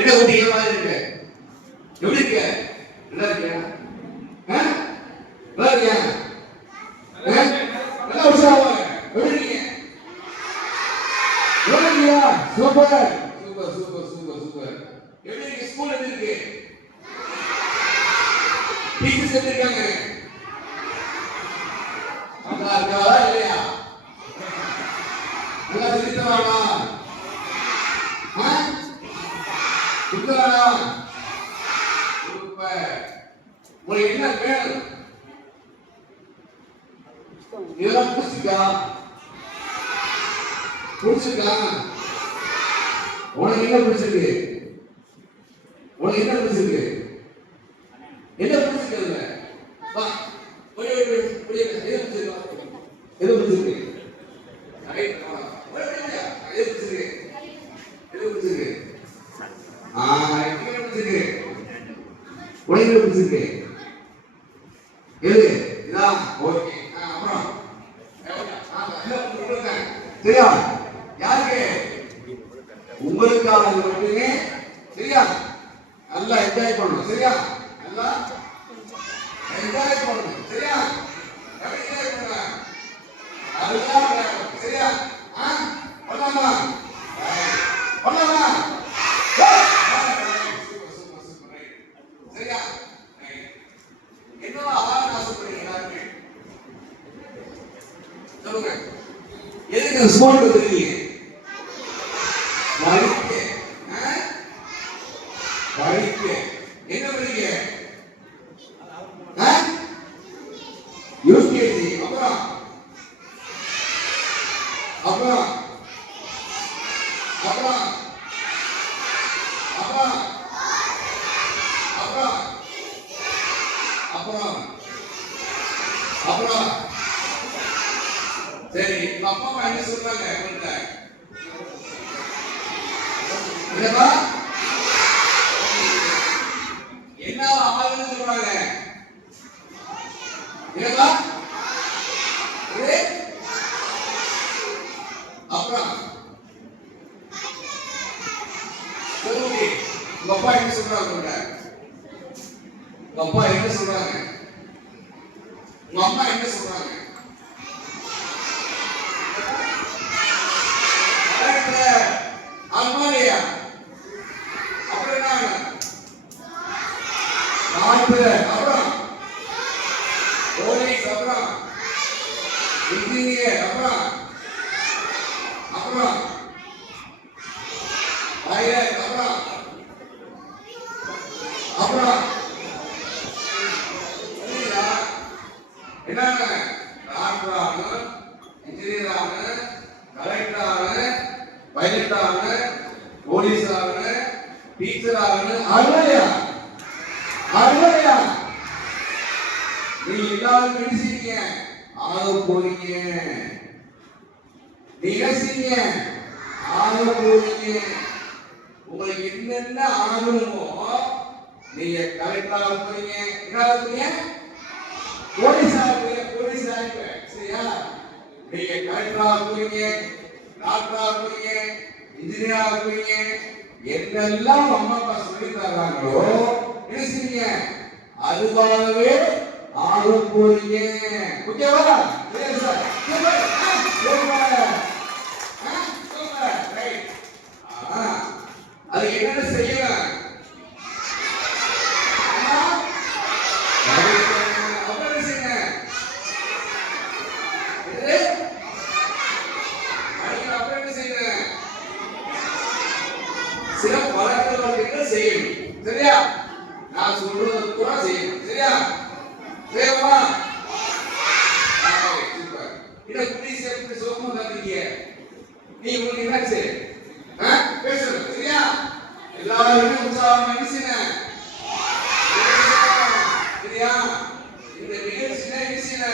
என்ன குட்டி மாதிரி இருக்கு? எப்படி இருக்க? நல்லா இருக்கியா? நல்லா இருக்கியா? நல்லா உற்சாகமா எப்படி இருக்கீங்க? நல்லா இருக்கியா? Super super super super super. எப்படி இருக்கு? ஸ்கூல் எப்படி இருக்கு? டீச்சர்ஸ் எப்படி இருக்காங்க? நல்லா இருக்காவா இல்லையா? நல்லா சொல்லித்தராங்களா? சுத்தரானா? சூப்பர். உங்களுக்கு என்ன வேணும்? இதெல்லாம் பிடிச்சிருக்கா? பிடிச்சிருக்கா? உனக்கு என்ன பிடிச்சிருக்கு? உனக்கு என்ன பிடிச்சிருக்கு? என்ன பிடிச்சிருக்குல்ல? வா போய் எது பிடிச்சிருக்கு? எது பிடிச்சிருக்கு? உலகில் பிடிச்சிருக்கு எது இதான் ஓகே. அப்புறம் சரியா? யாருக்கு? உங்களுக்காக மட்டுமே. சரியா? நல்லா என்ஜாய் பண்ணணும். சரியா? நல்லா என்ஜாய் பண்ணணும். சரியா? எப்படி என்ஜாய் பண்ண? நல்லா சரியா? பண்ணலாமா? பண்ணலாமா? சரியா? என்னவா ஆகணும்னு ஆசைப்படுறீங்க எல்லாருமே? சொல்லுங்க. எதுக்கு ஸ்கூலுக்கு வந்துருக்கீங்க? படிக்க. என்ன படிக்க? யூகேஜி. அப்புறம் அப்புறம் அப்புறம் அப்புறம் அப்புறம் அப்புறம் அப்புறம் சரி, உங்க அப்பா அம்மா என்ன சொல்றாங்க உங்கள்கிட்ட? என்னப்பா என்ன ஆகுதுன்னு சொல்றாங்க? என்னப்பா அப்புறம் சொல்லுங்க. உங்க அப்பா என்ன சொல்றாங்க? உங்க அப்பா என்ன சொல்றாங்க? உங்க அம்மா என்ன சொல்றாங்க? அல்மாரியா? அப்புறம் என்ன? அப்புறம் போலீஸ். அப்புறம் இன்ஜினியர். அப்புறம் அப்புறம் பைலட். அப்புறம் அப்புறம் என்ன? டாக்டர் ஆகணும், இன்ஜினியர் ஆகணும், கலெக்டர் ஆகணும், பைலட் ஆகணும், போலீஸ் ஆகணும், டீச்சர் ஆகணும். அருமையா? அருமையா? நீ எல்லாரும் நினைச்சீங்க ஆக போறீங்க. நினைச்சீங்க ஆக போறீங்க. உங்களுக்கு என்னென்ன ஆகணுமோ நீங்க கலெக்டர் ஆக போறீங்க. என்ன ஆக போறீங்க? போலீஸ் ஆக போறீங்க. போலீஸ் ஆக. சரியா? நீங்க கலெக்டர் ஆக போறீங்க, டாக்டர் ஆக போறீங்க, இன்ஜினியர் ஆக போறீங்க. என்னெல்லாம் அம்மா அப்பா சொல்லி தர்றாங்களோ நினைச்சீங்க அதுவாகவே ஆக போறீங்க. ஓகேவா? அது என்னென்ன செய்யலாம்? சில பழக்கவழக்கங்கள் செய்யணும். சரியா? நான் சொல்றது கூட செய்யணும். சரியா? செய்யணுமா? சூப்பர். இத புரியுது. எப்படி சோகமா இருக்கீங்க? நீ உங்களுக்கு என்னாச்சு? பேசுங்க. சரியா? எல்லாரும் உற்சாகமா இருந்துச்சுங்க. சரியா? இந்த நிகழ்ச்சியில இருந்துச்சுங்க.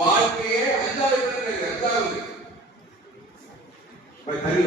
வாழ்க்கையே 5வது. 5வது. தள்ளி